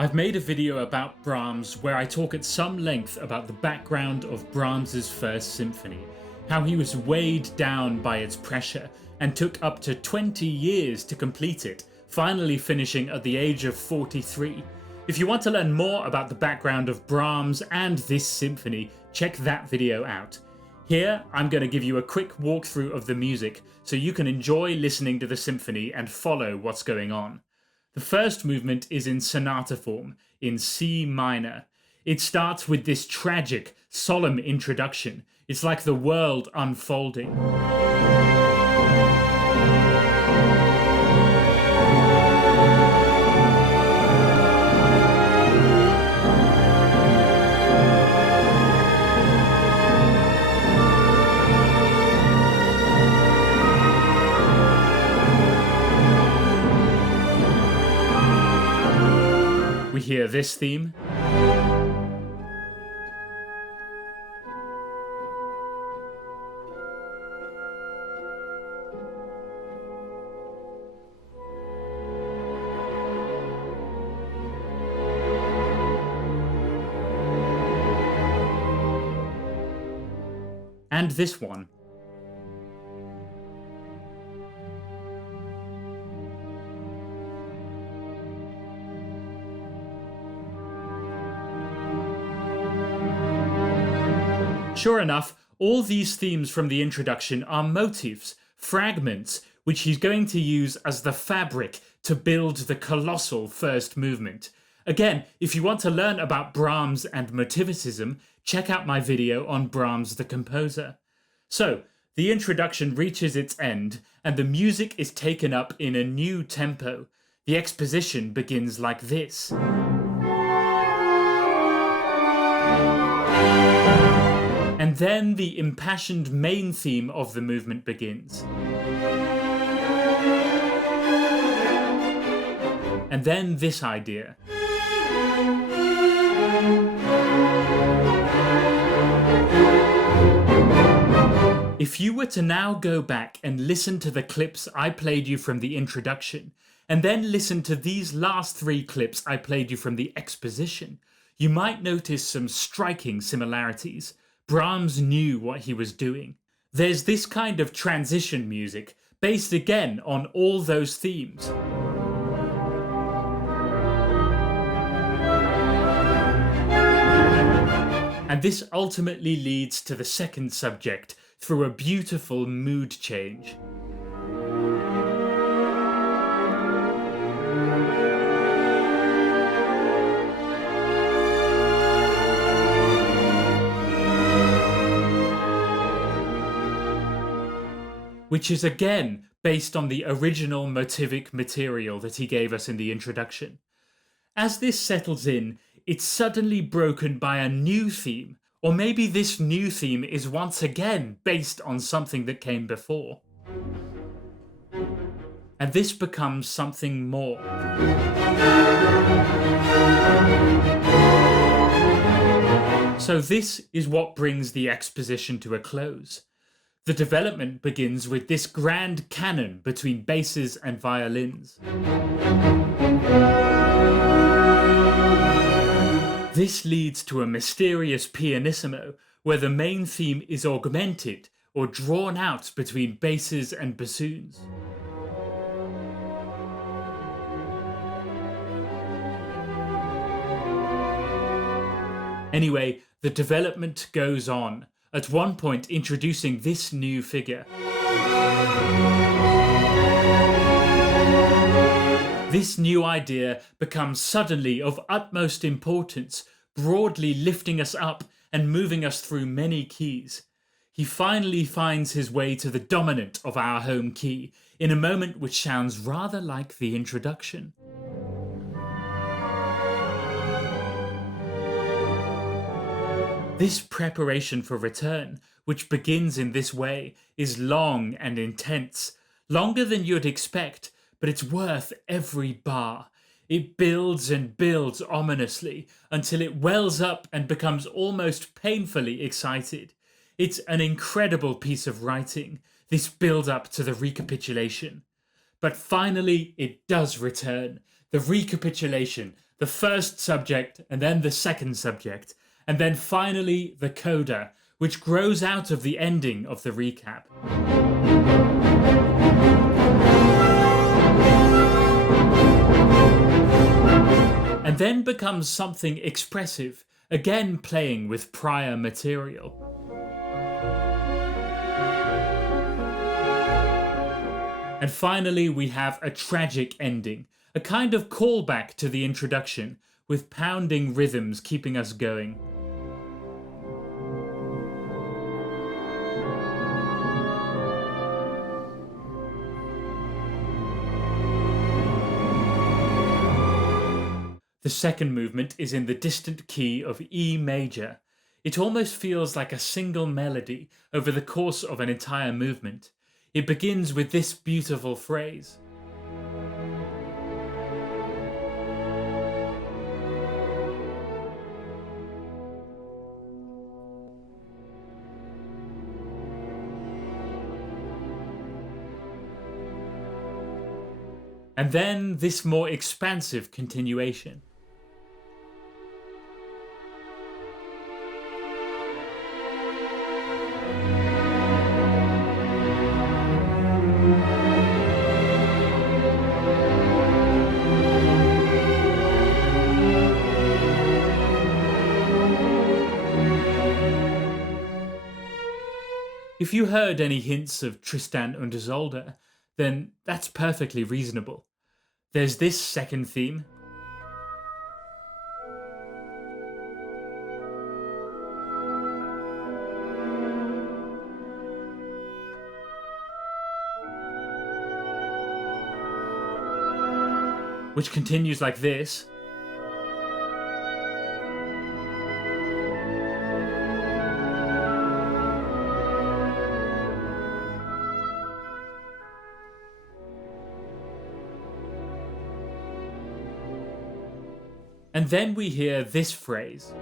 I've made a video about Brahms where I talk at some length about the background of Brahms's First Symphony, how he was weighed down by its pressure and took up to 20 years to complete it, finally finishing at the age of 43. If you want to learn more about the background of Brahms and this symphony, check that video out. Here, I'm going to give you a quick walkthrough of the music so you can enjoy listening to the symphony and follow what's going on. The first movement is in sonata form, in C minor. It starts with this tragic, solemn introduction. It's like the world unfolding. We hear this theme. And this one. Sure enough, all these themes from the introduction are motifs, fragments, which he's going to use as the fabric to build the colossal first movement. Again, if you want to learn about Brahms and motivicism, check out my video on Brahms the composer. So, the introduction reaches its end, and the music is taken up in a new tempo. The exposition begins like this. And then the impassioned main theme of the movement begins. And then this idea. If you were to now go back and listen to the clips I played you from the introduction, and then listen to these last three clips I played you from the exposition, you might notice some striking similarities. Brahms knew what he was doing. There's this kind of transition music, based again on all those themes. And this ultimately leads to the second subject through a beautiful mood change. Which is again based on the original motivic material that he gave us in the introduction. As this settles in, it's suddenly broken by a new theme, or maybe this new theme is once again based on something that came before. And this becomes something more. So this is what brings the exposition to a close. The development begins with this grand canon between basses and violins. This leads to a mysterious pianissimo where the main theme is augmented or drawn out between basses and bassoons. Anyway, the development goes on, at one point introducing this new figure. This new idea becomes suddenly of utmost importance, broadly lifting us up and moving us through many keys. He finally finds his way to the dominant of our home key, in a moment which sounds rather like the introduction. This preparation for return, which begins in this way, is long and intense, longer than you'd expect, but it's worth every bar. It builds and builds ominously until it wells up and becomes almost painfully excited. It's an incredible piece of writing, this build-up to the recapitulation. But finally, it does return. The recapitulation, the first subject and then the second subject, and then finally the coda, which grows out of the ending of the recap. And then becomes something expressive, again playing with prior material. And finally we have a tragic ending, a kind of callback to the introduction, with pounding rhythms keeping us going. The second movement is in the distant key of E major. It almost feels like a single melody over the course of an entire movement. It begins with this beautiful phrase. And then this more expansive continuation. If you heard any hints of Tristan und Isolde, then that's perfectly reasonable. There's this second theme, which continues like this. And then we hear this phrase.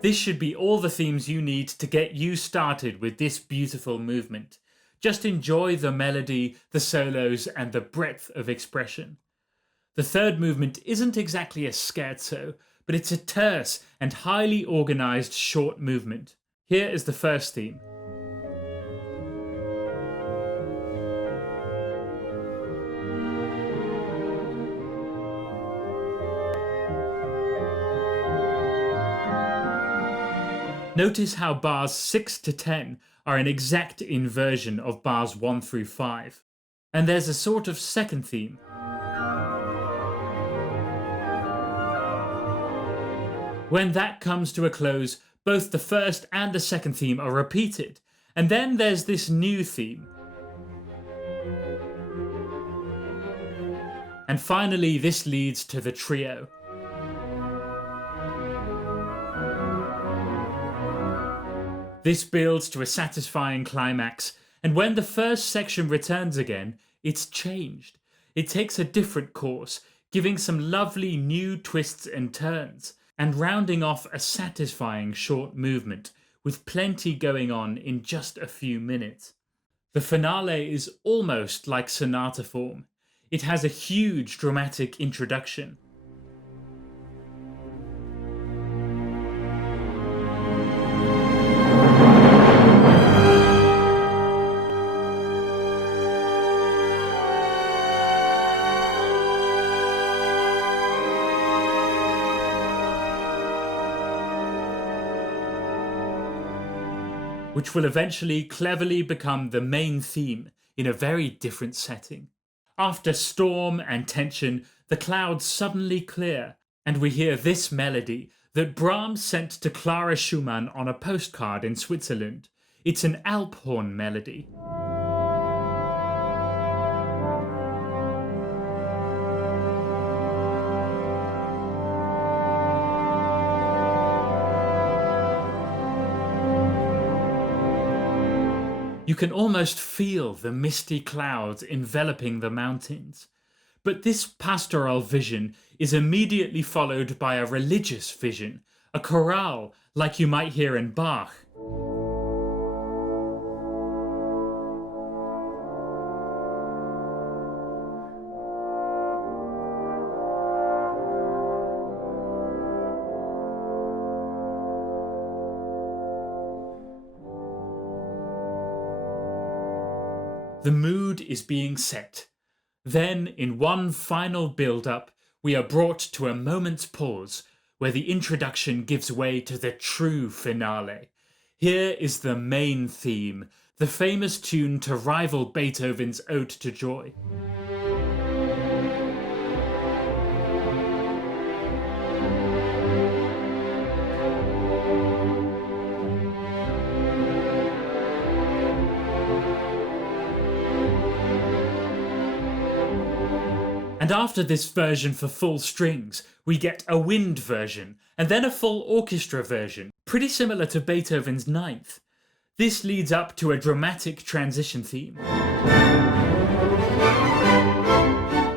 This should be all the themes you need to get you started with this beautiful movement. Just enjoy the melody, the solos, and the breadth of expression. The third movement isn't exactly a scherzo, but it's a terse and highly organized short movement. Here is the first theme. Notice how bars 6 to 10 are an exact inversion of bars 1 through 5. And there's a sort of second theme. When that comes to a close, both the first and the second theme are repeated, and then there's this new theme. And finally, this leads to the trio. This builds to a satisfying climax, and when the first section returns again, it's changed. It takes a different course, giving some lovely new twists and turns, and rounding off a satisfying short movement with plenty going on in just a few minutes. The finale is almost like sonata form. It has a huge dramatic introduction. Which will eventually cleverly become the main theme in a very different setting. After storm and tension, the clouds suddenly clear, and we hear this melody that Brahms sent to Clara Schumann on a postcard in Switzerland. It's an Alphorn melody. You can almost feel the misty clouds enveloping the mountains. But this pastoral vision is immediately followed by a religious vision, a chorale like you might hear in Bach. The mood is being set. Then, in one final build-up, we are brought to a moment's pause, where the introduction gives way to the true finale. Here is the main theme, the famous tune to rival Beethoven's Ode to Joy. And after this version for full strings, we get a wind version, and then a full orchestra version, pretty similar to Beethoven's Ninth. This leads up to a dramatic transition theme,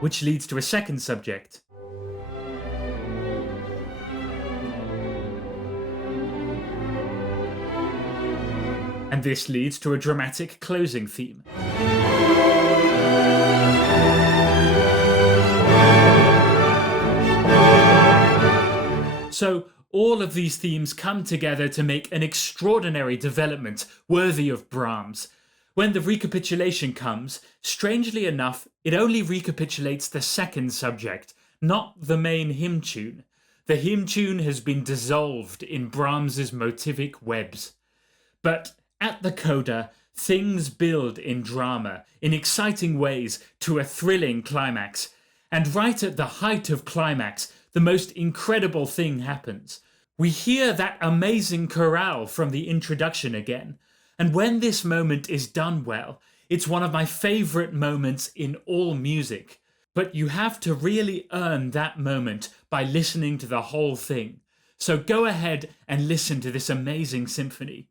which leads to a second subject. And this leads to a dramatic closing theme. So all of these themes come together to make an extraordinary development worthy of Brahms. When the recapitulation comes, strangely enough, it only recapitulates the second subject, not the main hymn tune. The hymn tune has been dissolved in Brahms's motivic webs. But at the coda, things build in drama, in exciting ways, to a thrilling climax. And right at the height of climax, the most incredible thing happens. We hear that amazing chorale from the introduction again, and when this moment is done well, it's one of my favourite moments in all music. But you have to really earn that moment by listening to the whole thing. So go ahead and listen to this amazing symphony.